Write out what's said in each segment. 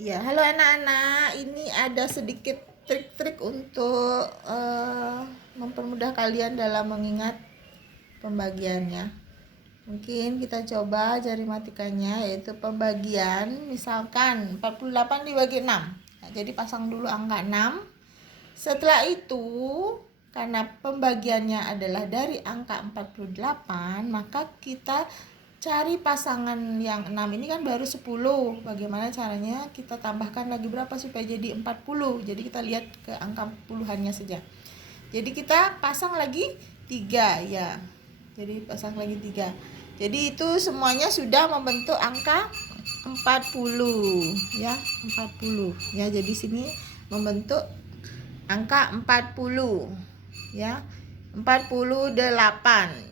Ya, halo anak-anak. Ini ada sedikit trik-trik untuk mempermudah kalian dalam mengingat pembagiannya. Mungkin kita coba jari matikannya, yaitu pembagian. Misalkan 48 dibagi 6. Nah, jadi pasang dulu angka 6. Setelah itu, karena pembagiannya adalah dari angka 48, maka kita cari pasangan yang 6 ini kan baru 10. Bagaimana caranya? Kita tambahkan lagi berapa supaya jadi 40. Jadi kita lihat ke angka puluhannya saja. Jadi kita pasang lagi 3 ya. Jadi pasang lagi 3. Jadi itu semuanya sudah membentuk angka 40 ya, 40. Ya, jadi sini membentuk angka 40 ya. 48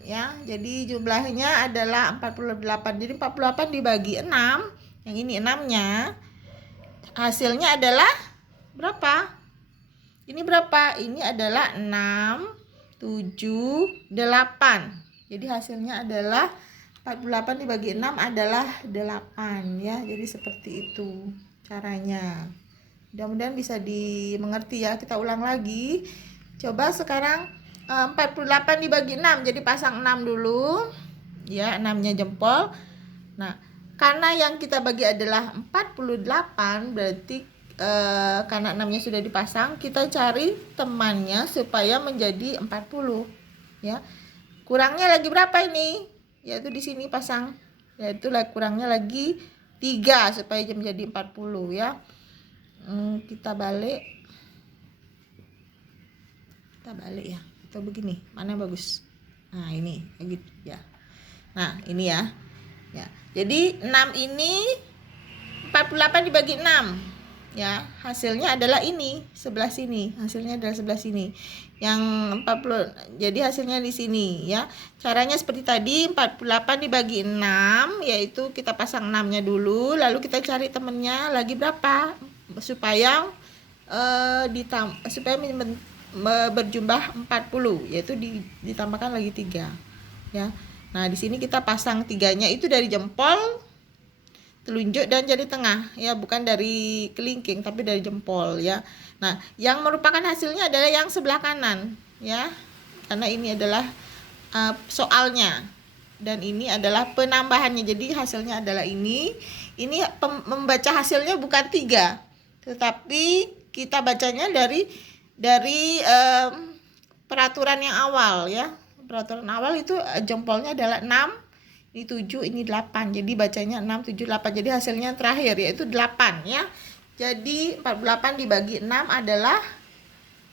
ya. Jadi jumlahnya adalah 48. Jadi 48 dibagi 6, yang ini 6-nya, hasilnya adalah berapa? Ini berapa? Ini adalah 6, 7, 8. Jadi hasilnya adalah 48 dibagi 6 adalah 8 ya. Jadi seperti itu caranya. Mudah-mudahan bisa dimengerti ya. Kita ulang lagi. Coba sekarang 48 dibagi 6. Jadi pasang 6 dulu. Ya, 6-nya jempol. Nah, karena yang kita bagi adalah 48, berarti karena 6-nya sudah dipasang, kita cari temannya supaya menjadi 40. Ya. Kurangnya lagi berapa ini? Yaitu di sini pasang. Yaitu kurangnya lagi 3 supaya menjadi 40 ya. Kita balik ya, atau begini, mana yang bagus? Nah, ini gitu ya. Nah, ini ya. Jadi 6 ini 48 dibagi 6 ya, hasilnya adalah ini, sebelah sini. Hasilnya adalah sebelah sini. Yang 40, jadi hasilnya di sini ya. Caranya seperti tadi, 48 dibagi 6, yaitu kita pasang 6-nya dulu, lalu kita cari temennya lagi berapa supaya berjumlah 40, yaitu ditambahkan lagi 3 ya. Nah, di sini kita pasang 3-nya itu dari jempol, telunjuk dan jari tengah ya, bukan dari kelingking tapi dari jempol ya. Nah, yang merupakan hasilnya adalah yang sebelah kanan ya, karena ini adalah soalnya dan ini adalah penambahannya. Jadi hasilnya adalah ini membaca hasilnya bukan 3, tetapi kita bacanya dari peraturan yang awal ya. Peraturan awal itu jempolnya adalah 6, ini 7, ini 8. Jadi bacanya 6, 7, 8. Jadi hasilnya terakhir yaitu 8 ya. Jadi 48 dibagi 6 adalah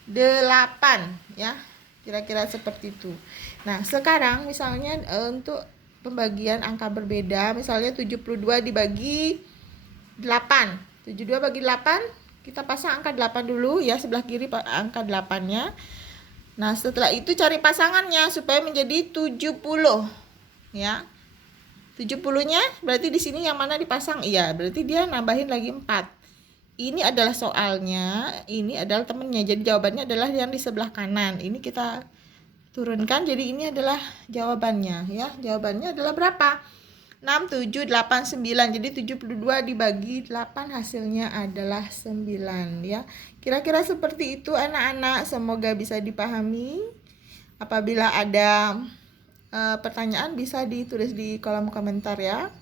8 ya. Kira-kira seperti itu. Nah, sekarang misalnya untuk pembagian angka berbeda, misalnya 72 dibagi 8. 72 bagi 8, kita pasang angka 8 dulu ya, sebelah kiri angka 8-nya. Nah, setelah itu cari pasangannya supaya menjadi 70 ya. 70-nya berarti di sini yang mana dipasang? Iya, berarti dia nambahin lagi 4. Ini adalah soalnya, ini adalah temennya. Jadi jawabannya adalah yang di sebelah kanan. Ini kita turunkan, jadi ini adalah jawabannya ya. Jawabannya adalah berapa? 6, 7, 8, 9. Jadi 72 dibagi 8 hasilnya adalah 9 ya. Kira-kira seperti itu anak-anak. Semoga bisa dipahami. Apabila ada pertanyaan bisa ditulis di kolom komentar ya.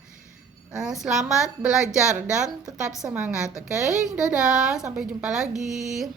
Selamat belajar dan tetap semangat. Oke, dadah. Sampai jumpa lagi.